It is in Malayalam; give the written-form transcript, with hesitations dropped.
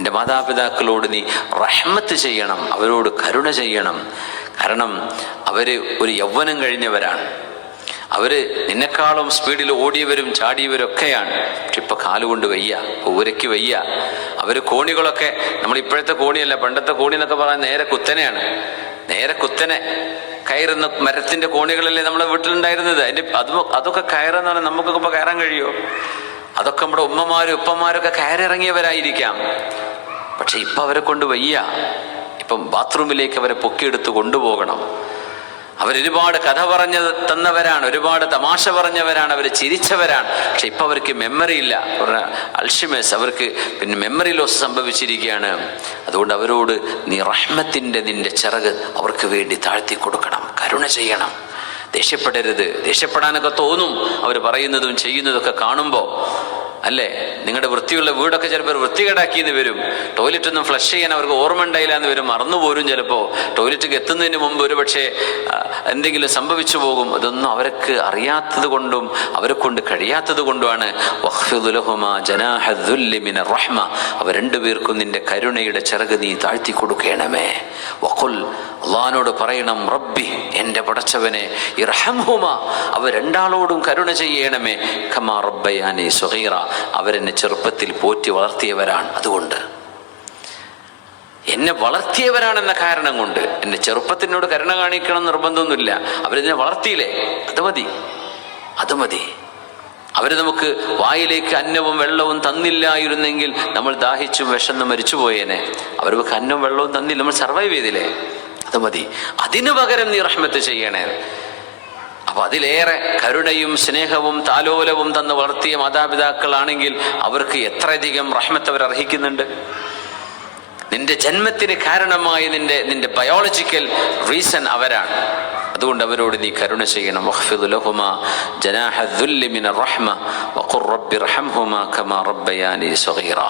നിന്റെ മാതാപിതാക്കളോട് നീ റഹ്മത്ത് ചെയ്യണം, അവരോട് കരുണ ചെയ്യണം. കാരണം അവര് ഒരു യൗവനം കഴിഞ്ഞവരാണ്, അവര് നിന്നെക്കാളും സ്പീഡിൽ ഓടിയവരും ചാടിയവരൊക്കെയാണ്. പക്ഷെ ഇപ്പൊ കാലുകൊണ്ട് വയ്യ, ഊരയ്ക്ക് വയ്യ. അവര് കോണികളൊക്കെ നമ്മൾ ഇപ്പോഴത്തെ കോണിയല്ല, പണ്ടത്തെ കോണി എന്നൊക്കെ പറയാൻ നേരെ കുത്തനെയാണ്. നേരെ കുത്തനെ കയറുന്ന മരത്തിന്റെ കോണികളല്ലേ നമ്മുടെ വീട്ടിലുണ്ടായിരുന്നത്. അതൊക്കെ കയറുന്ന പറഞ്ഞാൽ നമുക്കൊക്കെ ഇപ്പൊ കയറാൻ കഴിയുമോ? അതൊക്കെ നമ്മുടെ ഉമ്മമാരും ഉപ്പമാരൊക്കെ കയറിറങ്ങിയവരായിരിക്കാം. പക്ഷെ ഇപ്പൊ അവരെ കൊണ്ട് വയ്യ. ഇപ്പം ബാത്റൂമിലേക്ക് അവരെ പൊക്കിയെടുത്ത് കൊണ്ടുപോകണം. അവരൊരുപാട് കഥ പറഞ്ഞു തന്നവരാണ്, ഒരുപാട് തമാശ പറഞ്ഞവരാണ്, അവർ ചിരിച്ചവരാണ്. പക്ഷെ ഇപ്പൊ അവർക്ക് മെമ്മറി ഇല്ല, അൽഷിമേഴ്സ്, അവർക്ക് പിന്നെ മെമ്മറി ലോസ് സംഭവിച്ചിരിക്കുകയാണ്. അതുകൊണ്ട് അവരോട് നീ റഹ്മത്തിന്റെ നിന്റെ ചിറക് അവർക്ക് വേണ്ടി താഴ്ത്തി കൊടുക്കണം, കരുണ ചെയ്യണം. ദേഷ്യപ്പെടരുത്. ദേഷ്യപ്പെടാനൊക്കെ തോന്നും അവർ പറയുന്നതും ചെയ്യുന്നതൊക്കെ കാണുമ്പോൾ, അല്ലേ? നിങ്ങളുടെ വൃത്തിയുള്ള വീടൊക്കെ ചിലപ്പോൾ വൃത്തികേടാക്കിയെന്ന് വരും. ടോയ്ലറ്റൊന്നും ഫ്ലഷ് ചെയ്യാൻ അവർക്ക് ഓർമ്മ ഉണ്ടായില്ല എന്ന് വരും, മറന്നുപോരും. ചിലപ്പോൾ ടോയ്ലറ്റിൽ എത്തുന്നതിന് മുമ്പ് ഒരു പക്ഷേ എന്തെങ്കിലും സംഭവിച്ചു പോകും. അതൊന്നും അവർക്ക് അറിയാത്തത് കൊണ്ടും അവരെ കൊണ്ട് കഴിയാത്തത് കൊണ്ടുമാണ്. അവർ രണ്ടുപേർക്കും നിന്റെ കരുണയുടെ ചിറക് നീ താഴ്ത്തി കൊടുക്കണമേ. വഖുൽ, അള്ളാഹിനോട് പറയണം, റബ്ബി, എൻ്റെ പടച്ചവനെ, ഇർഹംഹുമ, അവർ രണ്ടാളോടും കരുണ ചെയ്യണമേ, കമാ റബ്ബയാനി സഗീറ, അവരെന്നെ ചെറുപ്പത്തിൽ പോറ്റി വളർത്തിയവരാണ്. അതുകൊണ്ട് എന്നെ വളർത്തിയവരാണെന്ന കാരണം കൊണ്ട് എന്നെ ചെറുപ്പത്തിനോട് കരുണ കാണിക്കണം നിർബന്ധമൊന്നുമില്ല. അവരെന്നെ വളർത്തിയില്ലേ, അത് മതി. അവര് നമുക്ക് വായിലേക്ക് അന്നവും വെള്ളവും തന്നില്ലായിരുന്നെങ്കിൽ നമ്മൾ ദാഹിച്ചും വിശന്ന് മരിച്ചുപോയേനെ. അവർക്ക് അന്നവും വെള്ളവും തന്നില്ല, നമ്മൾ സർവൈവ് ചെയ്തില്ലേ, അത് മതി. അതിനു പകരം നീ റഹ്മത്ത് ചെയ്യണേ. അപ്പൊ അതിലേറെ കരുണയും സ്നേഹവും താലോലവും തന്ന് വളർത്തിയ മാതാപിതാക്കളാണെങ്കിൽ അവർക്ക് എത്രയധികം റഹ്മത്ത് അവർ അർഹിക്കുന്നുണ്ട്. നിന്റെ ജന്മത്തിന് കാരണമായ നിന്റെ ബയോളജിക്കൽ റീസൺ അവരാണ്. അതുകൊണ്ട് അവരോട് നീ കരുണ ചെയ്യണം. വഖ്ഫിദ് ലഹുമാ ജനാഹ ദുല്ലി മിനർ റഹ്മ വഖുർ റബ്ബി ഇർഹംഹുമാ കമാ റബ്ബയാനി സഗീറ.